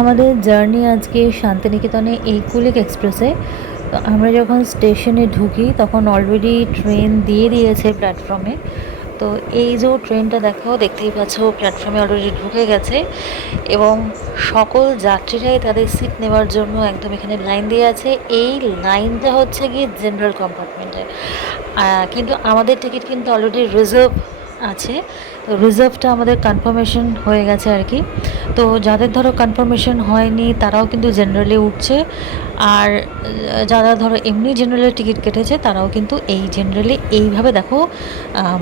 আমাদের জার্নি আজকে শান্তিনিকেতনে এই কুলিক এক্সপ্রেসে। তো আমরা যখন স্টেশনে ঢুকি তখন অলরেডি ট্রেন দিয়ে দিয়েছে প্ল্যাটফর্মে। তো এই যে ট্রেনটা দেখতেই পাচ্ছ প্ল্যাটফর্মে অলরেডি ঢুকে গেছে এবং সকল যাত্রীরাই তাদের সিট নেওয়ার জন্য একদম এখানে লাইন দিয়ে আছে। এই লাইনটা হচ্ছে গিয়ে জেনারেল কম্পার্টমেন্টে, কিন্তু আমাদের টিকিট কিন্তু অলরেডি রিজার্ভ আছে। তো রিজার্ভটা আমাদের কনফার্মেশন হয়ে গেছে আর কি। তো যাদের ধরো কনফার্মেশন হয়নি তারাও কিন্তু জেনারেলে উঠছে, আর যারা ধরো এমনি জেনারেলের টিকিট কেটেছে তারাও কিন্তু এই জেনারেলে এইভাবে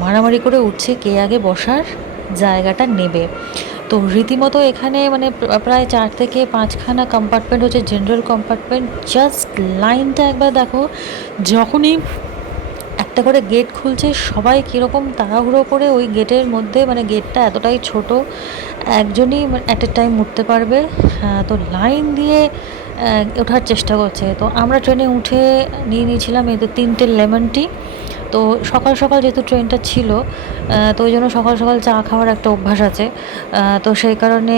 মারামারি করে উঠছে কে আগে বসার জায়গাটা নেবে। তো রীতিমতো এখানে মানে প্রায় 4 থেকে 5খানা কম্পার্টমেন্ট হচ্ছে জেনারেল কম্পার্টমেন্ট। জাস্ট লাইনটা একবার দেখো, যখনই একটা করে গেট খুলছে সবাই কীরকম তাড়াহুড়ো করে ওই গেটের মধ্যে, মানে গেটটা এতটাই ছোট একজনই অ্যাট এ টাইম উঠতে পারবে। তো লাইন দিয়ে ওঠার চেষ্টা করছে। তো আমরা ট্রেনে উঠে নিয়েছিলাম এই তো 3টে লেমন টি। তো সকাল সকাল যেহেতু ট্রেনটা ছিল, তো ওই জন্য সকাল সকাল চা খাওয়ার একটা অভ্যাস আছে। তো সেই কারণে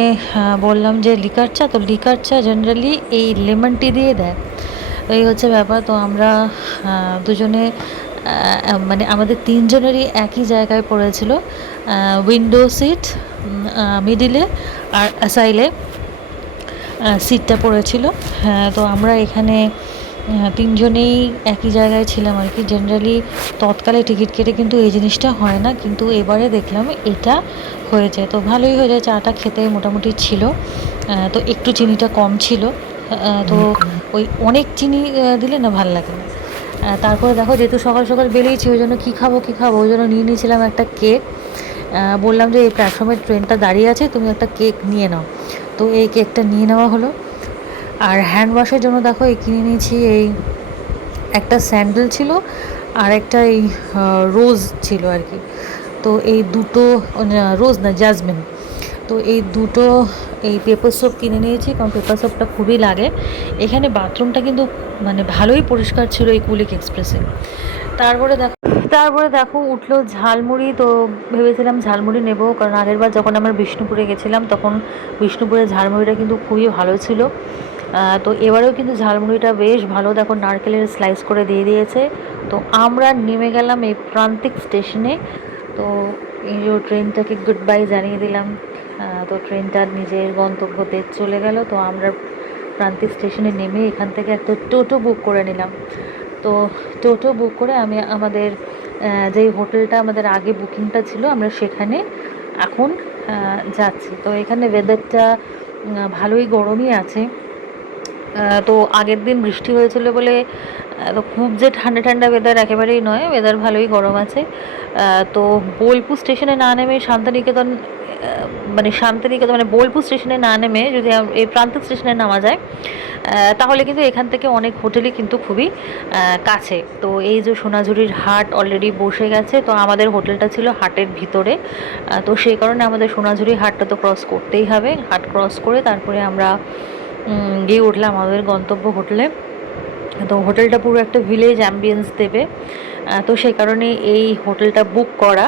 বললাম যে লিকার চা। তো লিকার চা জেনারেলি এই লেমন টি দিয়ে দেয়। এই হচ্ছে ব্যাপার। তো আমরা দুজনে মানে আমাদের তিনজনেরই একই জায়গায় পড়েছিল, উইন্ডো সিট মিডিলে, আর অ্যাসাইলে সিটটা পড়েছিল। তো আমরা এখানে তিনজনেই একই জায়গায় ছিলাম আর কি। জেনারেলি তৎকালে টিকিট কেটে কিন্তু এই জিনিসটা হয় না, কিন্তু এবারে দেখলাম এটা হয়েছে। তো ভালোই হয়েছে, চাটা খেতে মোটামুটি ছিল। তো একটু চিনিটা কম ছিল। তো ওই অনেক চিনি দিলে না ভাল লাগে না। তারপরে দেখো, যেহেতু সকাল সকাল বেরিয়েছি ওই জন্য কী খাবো ওই জন্য নিয়ে নিয়েছিলাম একটা কেক। বললাম যে এই প্ল্যাটফর্মের ট্রেনটা দাঁড়িয়ে আছে, তুমি একটা কেক নিয়ে নাও। তো এই কেকটা নিয়ে নেওয়া হলো। আর হ্যান্ড ওয়াশের জন্য দেখো এই কিনে নিয়েছি, এই একটা স্যান্ডেল ছিল আর একটা এই রোজ ছিল আর কি। তো এই দুটো, রোজ না জাজমিন, তো এই দুটো এই পেপার সোপ কিনে নিয়েছি, কারণ পেপার সোপটা খুবই লাগে এখানে। বাথরুমটা কিন্তু মানে ভালোই পরিষ্কার ছিল এই কুলিক এক্সপ্রেসে। তারপরে দেখো উঠলো ঝালমুড়ি। তো ভেবেছিলাম ঝালমুড়ি নেব, কারণ আগেরবার যখন আমরা বিষ্ণুপুরে গেছিলাম তখন বিষ্ণুপুরের ঝালমুড়িটা কিন্তু খুবই ভালো ছিল। তো এবারেও কিন্তু ঝালমুড়িটা বেশ ভালো, দেখো নারকেলের স্লাইস করে দিয়ে দিয়েছে। তো আমরা নেমে গেলাম এই প্রান্তিক স্টেশনে। তো এই যে ট্রেনটাকে গুড বাই জানিয়ে দিলাম। তো ট্রেনটা নিজের গন্তব্যতে চলে গেল। তো আমরা প্রান্তিক স্টেশনে নেমে এখান থেকে একটা টোটো বুক করে নিলাম। তো টোটো বুক করে আমি আমাদের যেই হোটেলটা আমাদের আগে বুকিংটা ছিল আমরা সেখানে এখন যাচ্ছি। তো এখানে ওয়েদারটা ভালোই গরমই আছে। তো আগের দিন বৃষ্টি হয়েছিল বলে তো খুব যে ঠান্ডা ঠান্ডা ওয়েদার একেবারেই নয়, ওয়েদার ভালোই গরম আছে। তো বোলপুর স্টেশনে না নেমে শান্তিনিকেতন, মানে বোলপুর স্টেশনে না নেমে যদি এই প্রান্তিক স্টেশনে নামা যায়, তাহলে কিন্তু এখান থেকে অনেক হোটেলই কিন্তু খুবই কাছে। তো এই যে সোনাঝুরির হাট অলরেডি বসে গেছে। তো আমাদের হোটেলটা ছিল হাটের ভিতরে, তো সেই কারণে আমাদের সোনাঝুরি হাটটা তো ক্রস করতেই হবে। হাট ক্রস করে তারপরে আমরা গিয়ে উঠলাম আমাদের গন্তব্য হোটেলে। তো হোটেলটা পুরো একটা ভিলেজ অ্যাম্বিয়েন্স দেবে, তো সেই কারণে এই হোটেলটা বুক করা।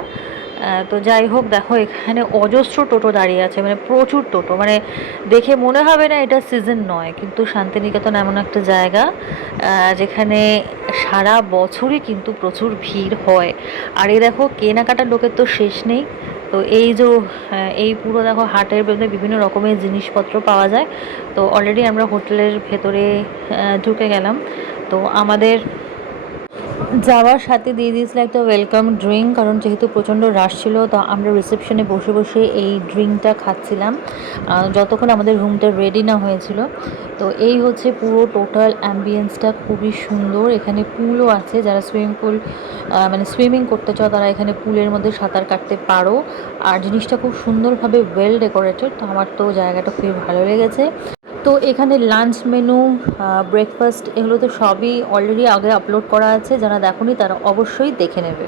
তো যাই হোক, দেখো এখানে অজস্র টোটো দাঁড়িয়ে আছে, মানে প্রচুর টোটো। মানে দেখে মনে হবে না এটা সিজন নয়, কিন্তু শান্তিনিকেতন এমন একটা জায়গা যেখানে সারা বছরই কিন্তু প্রচুর ভিড় হয়। আর এই দেখো কেনাকাটার লোকের তো শেষ নেই। তো এই যে এই পুরো দেখো হাটের মধ্যে বিভিন্ন রকমের জিনিসপত্র পাওয়া যায়। তো অলরেডি আমরা হোটেলের ভেতরে ঢুকে গেলাম। তো আমাদের যাওয়ার সাথে দিয়ে দিয়েছিল একটা ওয়েলকাম ড্রিঙ্ক, কারণ যেহেতু প্রচণ্ড রাশ ছিল। তো আমরা রিসেপশনে বসে বসে এই ড্রিঙ্কটা খাচ্ছিলাম যতক্ষণ আমাদের রুমটা রেডি না হয়েছিল। তো এই হচ্ছে পুরো টোটাল অ্যাম্বিয়েন্সটা, খুবই সুন্দর। এখানে পুলও আছে, যারা মানে সুইমিং করতে চাও তারা এখানে পুলের মধ্যে সাঁতার কাটতে পারো। আর জিনিসটা খুব সুন্দরভাবে ওয়েল ডেকোরেটেড। তো আমার তো জায়গাটা খুবই ভালো লেগেছে। তো এখানে লাঞ্চ মেনু, ব্রেকফাস্ট, এগুলো তো সবই অলরেডি আগে আপলোড করা আছে, যারা দেখোনি তারা অবশ্যই দেখে নেবে।